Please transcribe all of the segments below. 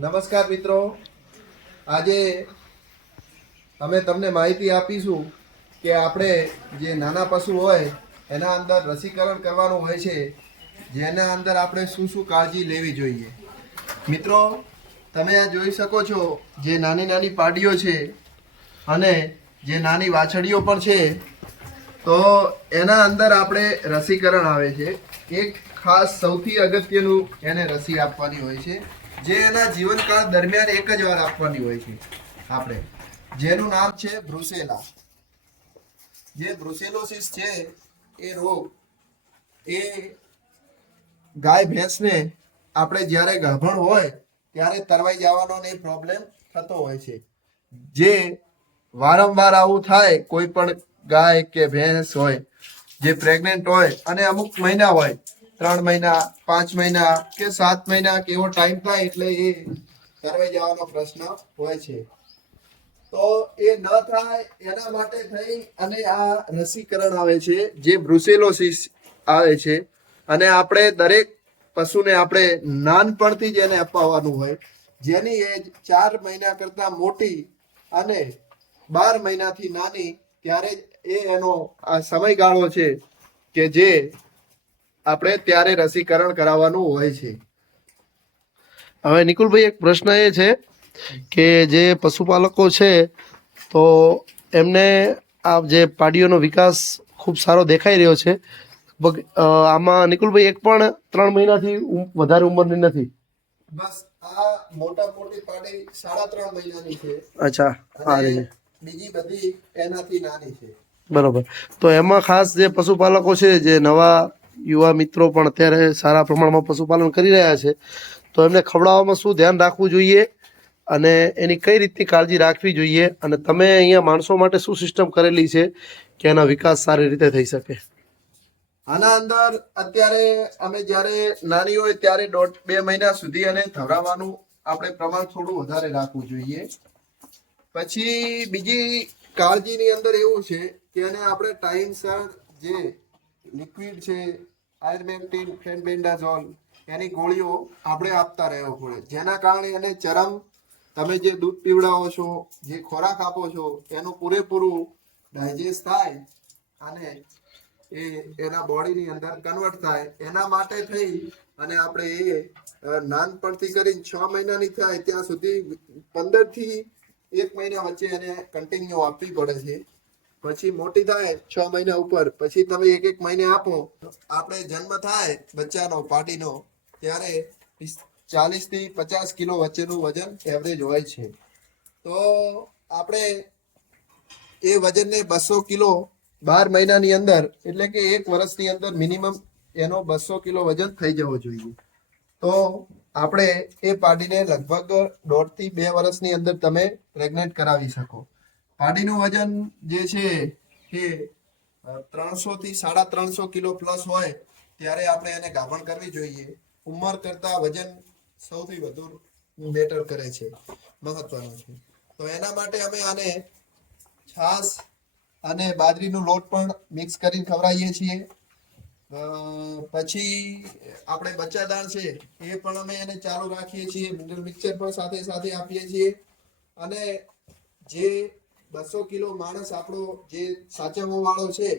નમસ્કાર મિત્રો. આજે અમે તમને માહિતી આપીશું કે આપણે જે નાના પશુ હોય, એના અંદર રસીકરણ કરવાનું હોય છે, જેના અંદર આપણે શું શું કાળજી લેવી જોઈએ. મિત્રો, તમે આ જોઈ શકો છો જે નાની નાની પાડીઓ છે અને જે નાની વાછડીઓ પણ છે, તો એના અંદર આપણે રસીકરણ આવે છે. એક ખાસ સૌથી અગત્યનું એને રસી આપવાની હોય છે. જે એના જીવનકાળ દરમિયાન એક જ વાર આપવાની હોય છે. આપણે. જેનું નામ છે બ્રુસેલા. જે બ્રુસેલોસિસ છે, એ રોગ, એ ગાય ભેંસને આપણે જ્યારે ગાભણ હોય, ત્યારે તરવાઈ જવાનો ને પ્રોબ્લેમ થતો હોય છે. જે વારંવાર આવું થાય, કોઈ પણ ગાય કે ભેંસ હોય, જે પ્રેગ્નેન્ટ હોય અને અમુક મહિના હોય ત્રણ મહિના, પાંચ મહિના કે સાત મહિના કે એવો ટાઈમ થાય એટલે એ તરવાઈ જવાનો પ્રશ્ન હોય છે. તો એ ન થાય એના માટે થઈ અને આ રસીકરણ આવે છે, જે બ્રુસેલોસિસ આવે છે. અને આપણે દરેક પશુને આપણે નાનપણથી જ એને અપાવવાનું હોય. જેની એજ ચાર મહિના કરતાં મોટી અને બાર મહિનાથી નાની, ત્યારે જ એ એનો આ સમયગાળો છે કે જે આપણે ત્યારે રસીકરણ કરાવવાનું હોય છે. હવે નિકુલભાઈ એક પ્રશ્ન એ છે કે જે પશુપાલકો છે તો એમને આ જે પાડીઓનો વિકાસ ખૂબ સારો દેખાઈ રહ્યો છે. આમાં નિકુલભાઈ એક પણ ત્રણ મહિનાથી વધારે ઉંમરની નથી? બસ આ મોટા મોટી પાડી સાડા ત્રણ મહિનાની છે. અચ્છા આ અને બીજી બધી એનાથી નાની છે. બરોબર. તો એમાં ખાસ જે પશુપાલકો છે જે નવા યુવા મિત્રો પણ અત્યારે સારા પ્રમાણમાં પશુપાલન કરી રહ્યા છે. તો એમને ખવડાવવામાં શું ધ્યાન રાખવું જોઈએ અને એની કઈ રીતની કાળજી રાખવી જોઈએ અને તમે અહીંયા માણસો માટે શું સિસ્ટમ કરેલી છે કે એનો વિકાસ સારી રીતે થઈ શકે? આના અંદર અત્યારે અમે જ્યારે નાની હોય ત્યારે દોઢ બે મહિના સુધી અને ધવરાવવાનું આપણે પ્રમાણ થોડું વધારે રાખવું જોઈએ. પછી બીજી કાળજીની અંદર એવું છે કે એને આપણે ટાઈમસર જે લિક્વિડ છે આયર્મેક્ટિન ફેનબેન્ડાઝોલ એની ગોળીઓ આપણે આપતા રહેવો પડે. જેના કારણે એને ચરમ, તમે જે દૂધ પીવડાવો છો, જે ખોરાક આપો છો, એનું પૂરેપૂરું ડાયજેસ્ટ થાય અને એ એના બોડીની અંદર કન્વર્ટ થાય. એના માટે થઈ અને આપણે એ નાનપણથી કરીને છ મહિનાની થાય, ત્યાં સુધી પંદરથી એક મહિના વચ્ચે એને કન્ટિન્યુ આપવી પડે છે. પછી મોટી થાય છ મહિના ઉપર, પછી તમે એક એક મહિને આપો. આપણે જન્મ થાય બચ્ચાનો, પાટીનો, ત્યારે ચાલીસથી પચાસ કિલો વચ્ચેનું વજન એવરેજ હોય છે. તો આપણે એ વજનને બસો કિલો બાર મહિનાની અંદર, એટલે કે એક વર્ષની અંદર મિનિમમ એનો બસો કિલો વજન થઈ જવો જોઈએ. તો આપણે એ પાટીને લગભગ દોઢથી બે વર્ષની અંદર તમે પ્રેગ્નેન્ટ કરાવી શકો. પાડીનું વજન જે છે એ ત્રણસો થી સાડા ત્રણસો કિલો પ્લસ હોય, ત્યારે આપણે એને ગાભણ કરવી જોઈએ. ઉંમર કરતા વજન સૌથી વધુ મેટર કરે છે. મહત્વનું છે. તો એના માટે અમે આને છાશ અને બાજરીનો લોટ પણ મિક્સ કરીને ખવડાવીએ છીએ. પછી આપણે બચ્ચાદાણ છે, એ પણ અમે એને ચાલુ રાખીએ છીએ. મિનરલ મિક્સર પણ સાથે સાથે આપીએ છીએ. અને જે બસો કિલો માણસ આપણો જે સાચવવા વાળો છે,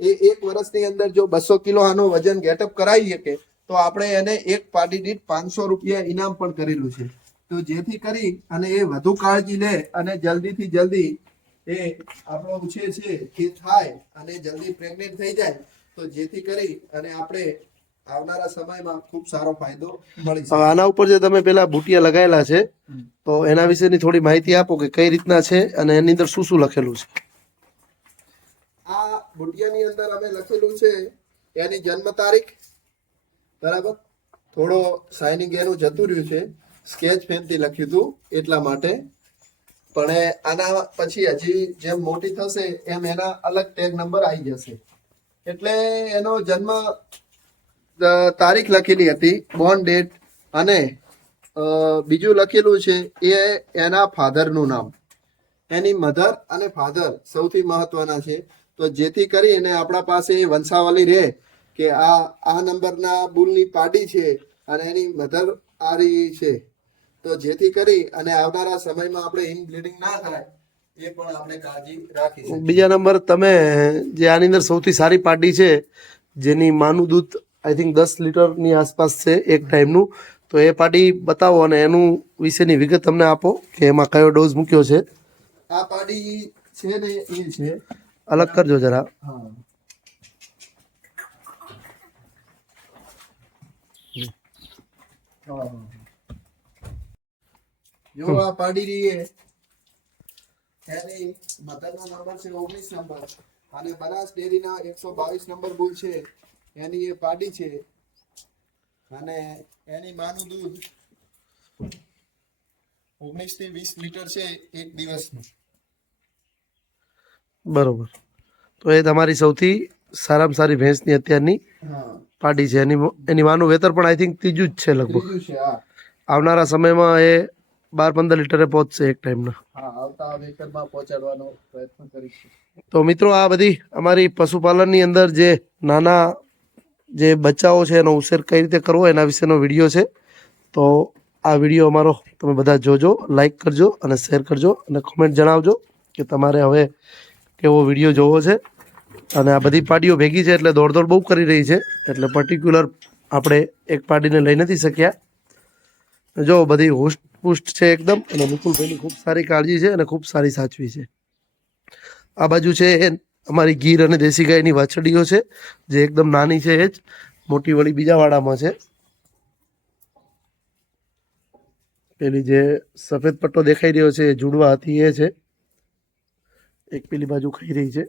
એ એક વર્ષની અંદર જો બસો કિલો આનું વજન ગેટઅપ કરાવી શકે, તો આપણે એને એક પાર્ટી દીઠ પાંચસો રૂપિયા ઇનામ પણ કરેલું છે. તો જેથી કરી અને એ વધુ કાળજી લે અને જલ્દીથી જલ્દી એ આપણો ઉછેર છે એ થાય અને જલ્દી પ્રેગ્નેન્ટ થઈ જાય, તો જેથી કરી અને આપણે આવનારા સમયમાં ખૂબ સારો ફાયદો મળી શકે. આના ઉપર જે તમે પેલા બુટિયા લગાવેલા છે તો એના વિશેની થોડી માહિતી આપો કે કઈ રીતના છે અને એની અંદર શું શું લખેલું છે? આ બુટિયાની અંદર અમે લખેલું છે એની જન્મ તારીખ બરાબર? થોડો સાઇનિંગ એનું જતું રહ્યું છે. સ્કેચ પેનથી લખ્યું હતું એટલા માટે. પણ એ આના પછી હજી જેમ મોટી થશે એમ એના અલગ ટેગ નંબર આવી જશે. એટલે એનો જન્મ તારીખ લખેલી હતી બોર્ન ડેટ અને બીજું લખેલું છે, એ એના ફાધરનું નામ. એની મધર અને ફાધર સૌથી મહત્વના છે. તો જેથી કરીને આપણા પાસે એ વંશાવલી રહે કે આ આ નંબરના બુલની પાડી છે અને એની મધર આ રહી છે. તો જેથી કરી અને આવનારા સમયમાં આપણે ઇન બ્લીડિંગ ના થાય, એ પણ આપણે કાળજી રાખીશું બીજા નંબર, તમે જે આની અંદર સૌથી સારી પાર્ટી છે, જેની માનું દૂધ આઈ થિંક દસ લીટરની આસપાસ છે એક ટાઈમનું. તો એ પાર્ટી બતાવો અને એનું વિશેની વિગત તમને આપો કે એમાં કયો ડોઝ મૂક્યો છે. આ પાડી છે ને એ છે. અલગ કરજો જરા. હા. હા. જો આ પાડી રહી એની મધરનો નંબર છે ઓગણીસ નંબર અને બનાસ ડેરીના એકસો બાવીસ નંબર ભૂલ છે. એની એ પાડી છે. અને એની માનું દૂધ ઓગણીસથી વીસ લીટર છે એક દિવસનું. બરોબર. તો એ તમારી સૌથી સારામાં સારી ભેંસની અત્યારની પાડી છે. એની એની માનું વેતર પણ આઈ થિંક ત્રીજું જ છે લગભગ. હા. આવનારા સમયમાં એ બાર પંદર લીટરે પહોંચશે એક ટાઈમના. પહોંચાડવાનો પ્રયત્ન કરીશું. તો મિત્રો આ બધી અમારી પશુપાલનની અંદર જે નાના જે બચાવો છે એનો ઉછેર કઈ રીતે કરવો એના વિશેનો વીડિયો છે. તો આ વીડિયો અમારો તમે બધા જોજો લાઈક કરજો અને શેર કરજો અને કોમેન્ટ જણાવજો કે તમારે હવે કેવો વીડિયો જોવો છે. અને આ બધી પાર્ટીઓ ભેગી છે એટલે દોડ દોડ બહુ કરી રહી છે. એટલે પર્ટિક્યુલર આપણે એક પાર્ટીને લઈ નથી શક્યા. જો બધી હુષ્ટ પુષ્ટ છે એકદમ અને મુકુલભાઈની ખૂબ સારી કાળજી છે અને ખૂબ સારી સાચવી છે. આ બાજુ છે અમારી ગીર અને દેશી ગાયની વાછડીઓ છે, જે એકદમ નાની છે એ જ, મોટી વળી બીજા વાડામાં છે. પેલી જે સફેદ પટ્ટો દેખાઈ રહ્યો છે જુડવા હતી એ છે. એક પેલી બાજુ ખાઈ રહી છે.